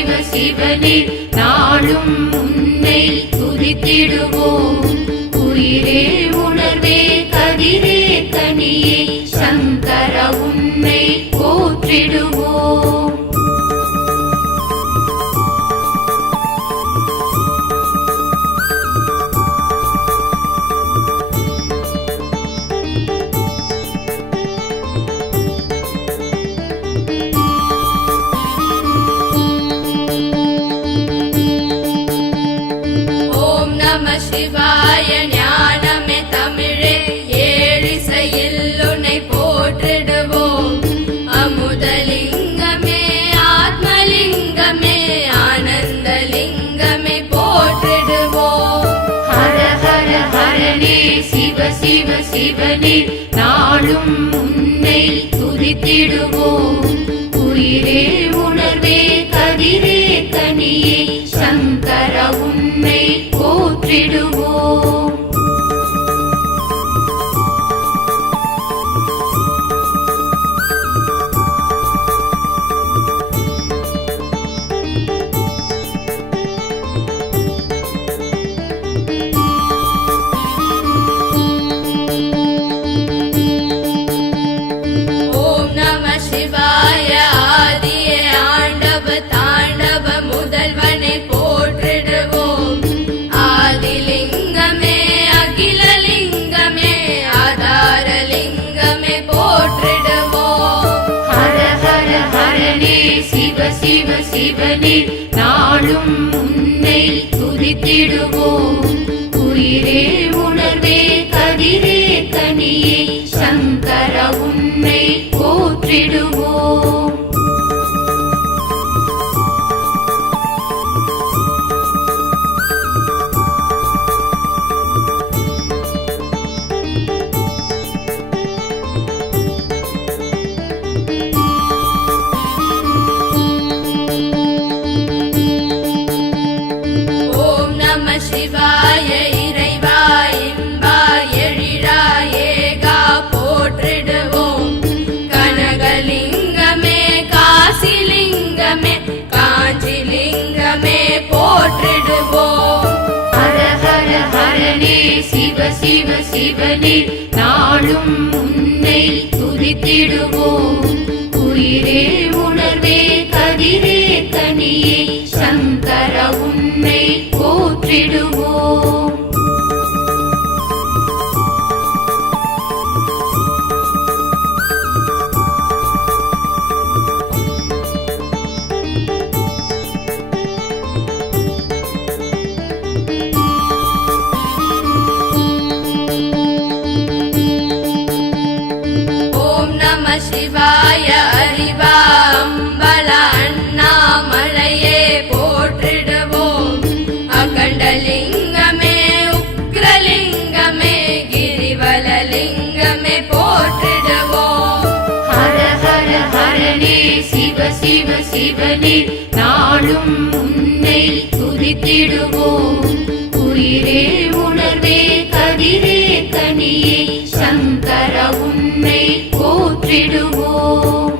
சிவ சிவனே நாளும் உன்னை துதித்திடுவோம். உயிரே உணர்வே கதிரே கனியே சங்கர உன்னை போற்றிடுவோம். நம சிவாய ஞானமே தமிழே ஏழிசையில் உன்னை போற்றிடுவோம். அமுதலிங்கமே ஆத்மலிங்கமே ஆனந்தலிங்கமே போற்றிடுவோம். ஹர ஹர ஹரணே சிவ சிவ சிவனே நாளும் உன்னை துதித்திடுவோம். உயிரே உணர்வே கதிரே கனியே விடுவோம். சிவ சிவனே நாளும் உன்னை துதித்திடுவோம். உயிரே உணர்வே கதிரே கனியே சங்கர உன்னை போற்றிடுவோம். சிவ சிவ சிவனே நாளும் உன்னை துதித்திடுவோம் உயிரே உணர்வே கதிரே கனியே சங்கர உன்னை போற்றிடுவோம் சிவனே நாளும் உன்னை துதித்திடுவோம். உயிரே உணர்வே கதிரே கனியே சங்கர உன்னை போற்றிடுவோம்.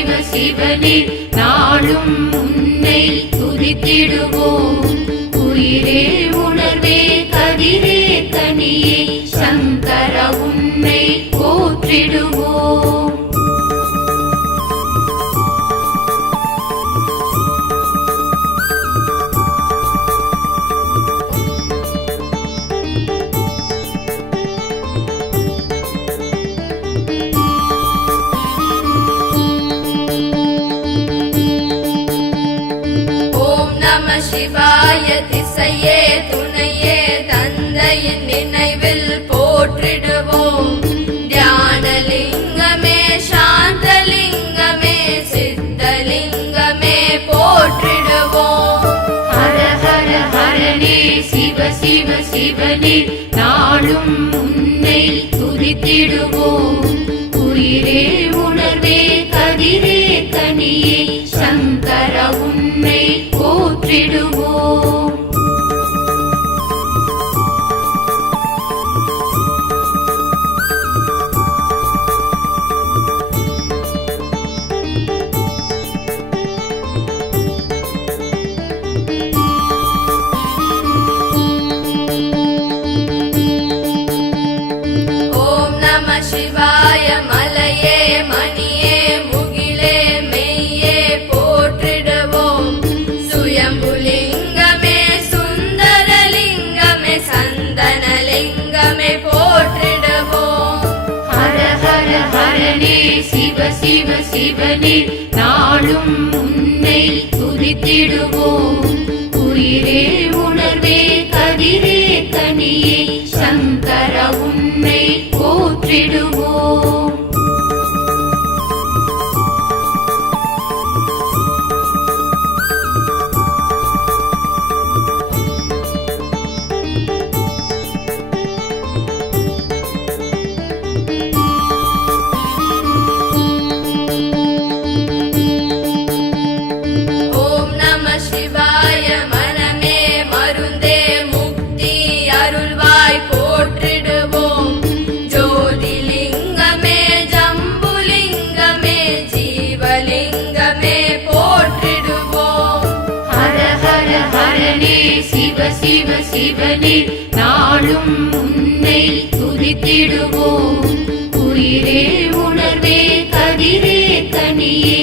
சிவ சிவனே நாளும் உன்னை துதித்திடுவோம். உயிரே உணர்வே கதிரே கனியே சங்கர உன்னை போற்றிடுவோம். சிவாய திசையே துணையே தந்தையின் நினைவில் போற்றிடுவோம். தியானலிங்கமே சாந்தலிங்கமே சித்தலிங்கமே போற்றிடுவோம். ஹர ஹர ஹரணே சிவ சிவ சிவனே நாளும் உன்னை துதித்திடுவோம். உயிரே ಬಿಡುವೋ சிவ சிவனே நாளும் உன்னை துதித்திடுவோம். உயிரே உணர்வே கதிரே கனியே சங்கர உன்னை போற்றிடுவோம். சிவ சிவனே நாளும் உன்னை துதித்திடுவோம். உயிரே உணர்வே கதிரே கனியே.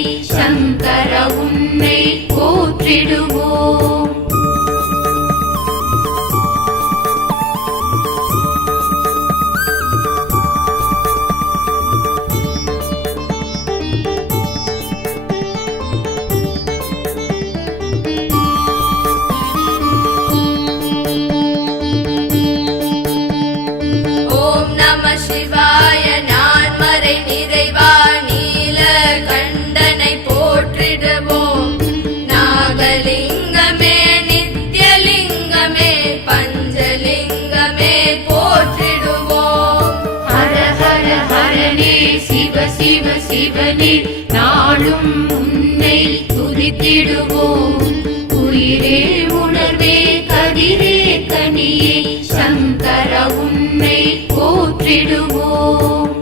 தேவனே நாளும் உன்னை துதித்திடுவோம். உயிரே உணர்வே கதிரே கனியே சங்கர உன்னை போற்றிடுவோம்.